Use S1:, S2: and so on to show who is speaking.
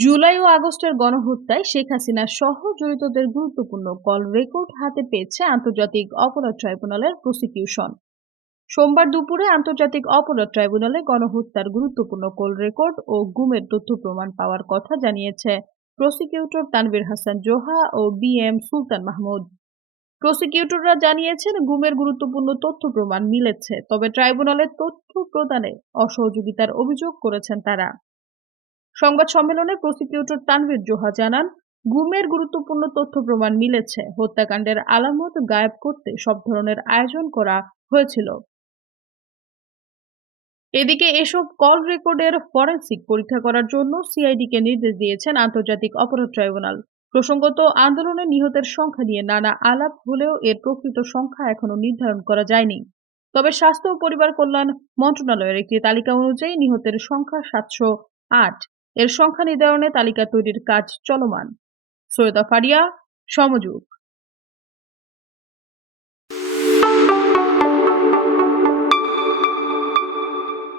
S1: জুলাই ও আগস্টের গণহত্যায় শেখ হাসিনা সহ জড়িতদের গুরুত্বপূর্ণ কল রেকর্ড হাতে পেয়েছে আন্তর্জাতিক অপরাধ ট্রাইব্যুনালের প্রসিকিউশন। সোমবার দুপুরে আন্তর্জাতিক অপরাধ ট্রাইব্যুনালে গণহত্যার গুরুত্বপূর্ণ কল রেকর্ড ও গুমের তথ্য প্রমাণ পাওয়ার কথা জানিয়েছে প্রসিকিউটর তানভীর হাসান জোহা ও বি এম সুলতান মাহমুদ। প্রসিকিউটররা জানিয়েছেন, গুমের গুরুত্বপূর্ণ তথ্য প্রমাণ মিলেছে, তবে ট্রাইব্যুনালে তথ্য প্রদানে অসহযোগিতার অভিযোগ করেছেন তারা। সংবাদ সম্মেলনে প্রসিকিউটর তানভীর জোহা জানান গুমের গুরুত্বপূর্ণ তথ্য প্রমাণ মিলেছে। হত্যাকাণ্ডের আলামত গায়েব করতে সব ধরনের আয়োজন করা হয়েছিল। এদিকে এসব কল রেকর্ডের ফরেনসিক পরীক্ষা করার জন্য সিআইডিকে নির্দেশ দিয়েছেন আন্তর্জাতিক অপরাধ ট্রাইব্যুনাল। প্রসঙ্গত, আন্দোলনে নিহতের সংখ্যা নিয়ে নানা আলাপ হলেও এর প্রকৃত সংখ্যা এখনও নির্ধারণ করা যায়নি। তবে স্বাস্থ্য ও পরিবার কল্যাণ মন্ত্রণালয়ের একটি তালিকা অনুযায়ী নিহতের সংখ্যা সাতশো আট। এর সংখ্যা নির্ধারণে তালিকা তৈরির কাজ চলমান। সৈয়দা ফারিয়া সমযোগ।